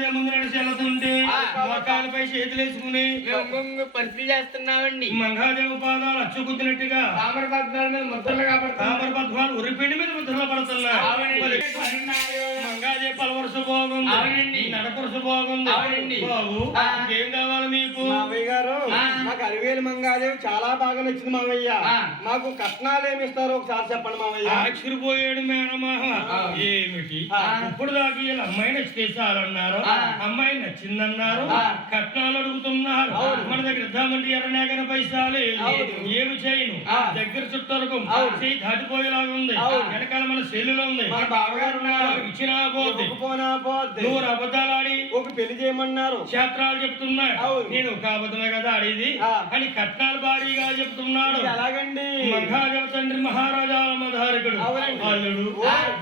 మంగాదే ముందు నడిచి వెళ్తుంటే మొక్కలపై చేతులేసుకుని పరిస్థితి చేస్తున్నామండి. మంగాదేవి పాదాలు అచ్చుకుతున్నట్టుగా తామర పద్మాల మీద ముద్రలు కాబట్టి తామర పద్మాలు ఉరిపిండి మీద ముద్రలు పడుతున్నాయి. మంగాదేవి పలవరుస బాగుంది, నడపరుస బాగుంది. బాబు ఏం కావాలి మీకు? మావయ్య గారు మాకు అరివేలు మంగాదేవి చాలా బాగా నచ్చింది మావయ్య. మాకు కట్నాలు ఏమి ఇస్తారో ఒకసారి చెప్పండి మావయ్య. ఆశ్చర్యపోయాడు మేనమాహ. ఏమిటి ఇప్పుడు దాకా వీళ్ళ అమ్మాయి నచ్చితే చాలన్నారు, అమ్మాయి నచ్చిందన్నారు, కట్నాలు అడుగుతున్నారు. మన దగ్గర ఇద్దామంటే ఎర్రనేగన పైసాలే ఏమి చేయను. దగ్గర చుట్టలకు చేయి దాటిపోయేలాగా ఉంది. వెనకాల మన సెల్లులో ఉంది. ఇచ్చినా పోతే నూరు అబద్ధాలు ఆడి ఒక పెళ్లి చేయమన్నారు, క్షేత్రాలు చెప్తున్నాయి. నేను ఒక అబద్ధమే కదా ఆడేది అని కట్నాలు భారీగా చెప్తున్నాడు. ఎలాగండి? మంగాదేవ తండ్రి మహారాజాల మధారకుడు అల్లుడు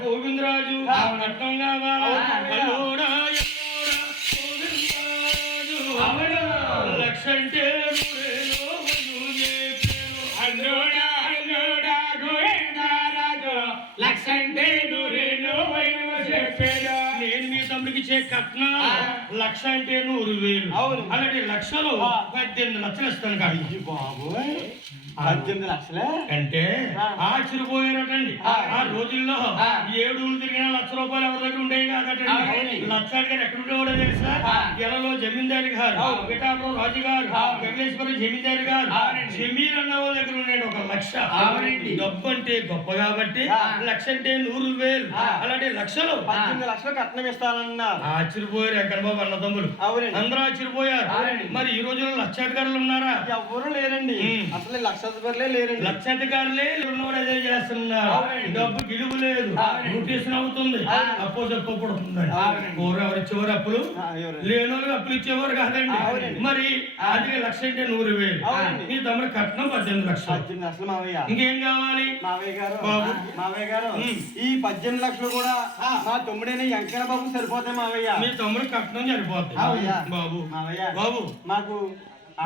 గోవిందరాజు కట్నం కావాలా? లక్ష అంటే నేను మీ తమ్ముడికి ఇచ్చే కట్నం లక్ష అంటే 100,000. అలాంటి లక్షలు 18 లక్షలు ఇస్తాను కానీ బాబు 18 లక్షలే అంటే ఆశ్చర్యపోయారటండి. ఆ రోజుల్లో 7 ఊళ్ళు తిరిగిన ₹1,00,000 ఎవరి దగ్గర ఉండేవి కాదటండి. లక్షాడి గారు ఎక్కడ ఉండేవాడో తెలుసా? ఎలలో జమీందారి గారు, పిఠాపురం రాజు గారు, కమలేశ్వరం జమీందారి గారు, జమీర్ అన్న వాళ్ళ దగ్గర ఉండేది 1,00,000. డబ్బు అంటే గొప్ప కాబట్టి లక్ష అంటే 100,000. అలాంటి లక్షలు 18 లక్షలు కట్నం ఇస్తానన్నారు. ఆశ్చర్యపోయారు వెంకటబాబు అన్నదమ్ములు, అందరూ ఆశ్చర్యపోయారు. మరి ఈ రోజుల్లో లక్షాధికారులు ఉన్నారా? ఎవరు లేరండి. అసలు లక్షాధికారులే లేరండి. లక్షాధికారులే ఉన్నవాడు అదే చేస్తున్నారు. డబ్బు విలువ లేదు, నోటీసులు అవుతుంది, అప్పు చెప్పు పుడుతుంది. ఎవరు ఇచ్చేవారు అప్పులు? లేని వాళ్ళకి అప్పులు ఇచ్చేవారు కాదండి. మరి అది లక్ష అంటే 100,000. మీ తమ్ముడు కట్నం 18 లక్షలు. 18 లక్షలు మావయ్య. ఇంకేం కావాలి? మావయ్య గారు ఈ 18 లక్షలు కూడా మా తమ్ముడైన వెంకన్న బాబు సరిపోతాయి మావయ్య. మీ తమ్ముడు కట్నం సరిపోతుంది బాబు. బాబు మాకు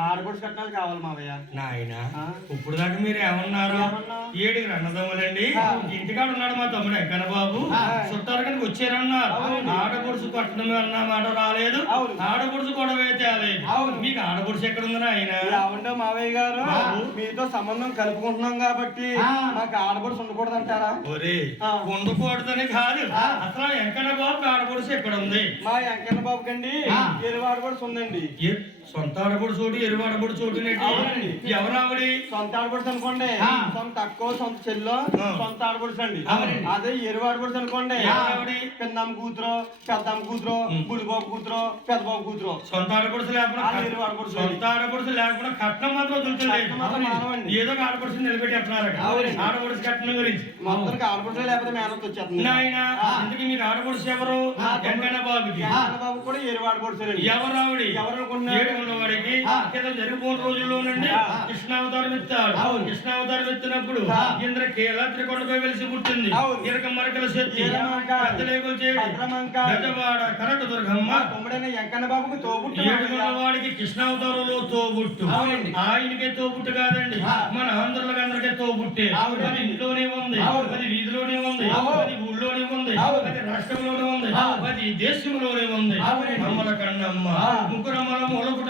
ఆడపడుచు కట్నాలు కావాలి మావయ్య. నాయన ఇప్పుడు దాకా మీరు ఏమన్నారు? 7 అన్నదమ్ములండి, ఇంటికాడ ఉన్నాడు మా తమ్ముడు వెంకన్న బాబు. చుట్టారు కనుక వచ్చారన్నారు. ఆడపడుచు కట్నమే అన్న మాట రాలేదు, ఆడపడుచు గొడవ తేలేదు. మీకు ఆడపడుచు ఎక్కడ ఉంది ఆయన? అవునా మావయ్య గారు, మీతో సంబంధం కలుపుకుంటున్నాం కాబట్టి మాకు ఆడపడుచు ఉండకూడదు అంటారా? ఒరే ఉండకూడదని కాదు, అసలు వెంకన్న బాబు ఆడపడుచు ఎక్కడ ఉంది? మా వెంకన్న బాబు కండి ఎరువు ఆడపడుచు ఉందండి. సొంత ఆడపడు చోటు ఎరువు ఆడపడు చోటు ఎవరు ఆవిడి? సొంత ఆడపడుచు అనుకోండి, సొంత అక్కో సొంత చెల్లో సొంత ఆడపడుచు అండి. అదే ఎరువు ఆడపడుచు అనుకోండి, పెద్దమ్మ కూతురు, పెద్దమ్మ కూతురు, బుడిబాబు కూతురు, పెద్దబాబు కూతురు. సొంత ఆడపడుచు లేకుండా ఎరువు ఆడపడుచు. సొంత ఆడపడుచు లేకుండా కట్నం మాత్రం వదులుతుంది. ఏదో ఒక ఆడపడుచు నిలబెట్టి అంటున్నారు ఆడపడుచు కట్నం గురించి. మొత్తానికి ఆడపడుచు లేకపోతే మేనత్ వచ్చేస్తుంది. ఆయన అందుకే మీకు ఆడపడుచు ఎవరు? వెంకన్న బాబుకి. బాబు కూడా ఎరువు ఆడపడుచు. ఎవరు ఆవిడి? ఎవరు అనుకున్నారు? వాడికి జరిగిపోయిన రోజుల్లోనండి కృష్ణావతారం ఎత్తాడు. కృష్ణావతారం ఎత్తినప్పుడు ఇంద్ర కేలాద్రి కొండపై వెలిసి పుట్టింది. ఇరక మరకల శక్తి, పెద్దలేగులు చేయడం, గజవాడ కనక దుర్గమ్మ. వెంకన్న బాబుకి తోబుట్టు. ఏడుగున్న వాడికి కృష్ణావతారంలో తోబుట్టు. ఆయనకే తోబుట్టు కాదండి, మన ఆంధ్రులకు అందరికీ తోబుట్టే. అది ఇంట్లోనే ఉంది, అది వీధిలోనే ఉంది, అది ఊళ్ళోనే ఉంది, అది రాష్ట్రంలోనే ఉంది, అది దేశంలోనే ఉంది. అమ్మల కన్నమ్మ, ముగ్గురమ్మల మూలకుటమ్మ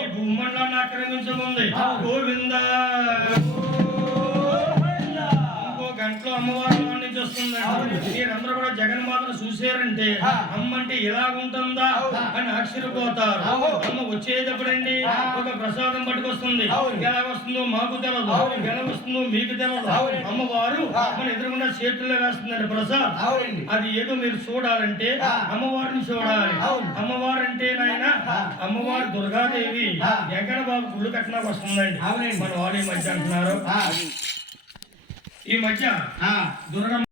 ఈ భూమండలాన్ని ఆక్రమించముంది. గోవింద ఇంకో గంటలో అమ్మవారు నుంచి వస్తుందండి. మీరందరూ కూడా జగన్మాతను చూసారంటే అమ్మ అంటే ఇలాగుంటుందా అని ఆశ్చర్యపోతారు. అమ్మ వచ్చేటప్పుడండి ఒక ప్రసాదం పట్టుకొస్తుంది. ఎలా వస్తుందో మాకు తెలదు, ఎలా వస్తుందో మీకు తెలదు. అమ్మవారు మన ఎదురుకుండా చేతుల్లో వేస్తుందండి ప్రసాద్. అది ఏదో మీరు చూడాలంటే అమ్మవారిని చూడాలి. అమ్మవారు అంటే నాయన అమ్మవారు దుర్గాదేవి. వెంకన్న బాబు గుళ్ళు కట్టినాకు వస్తుందండి. మన వాళ్ళు ఈ మధ్య అంటున్నారు, ఈ మధ్య దుర్గమ్మ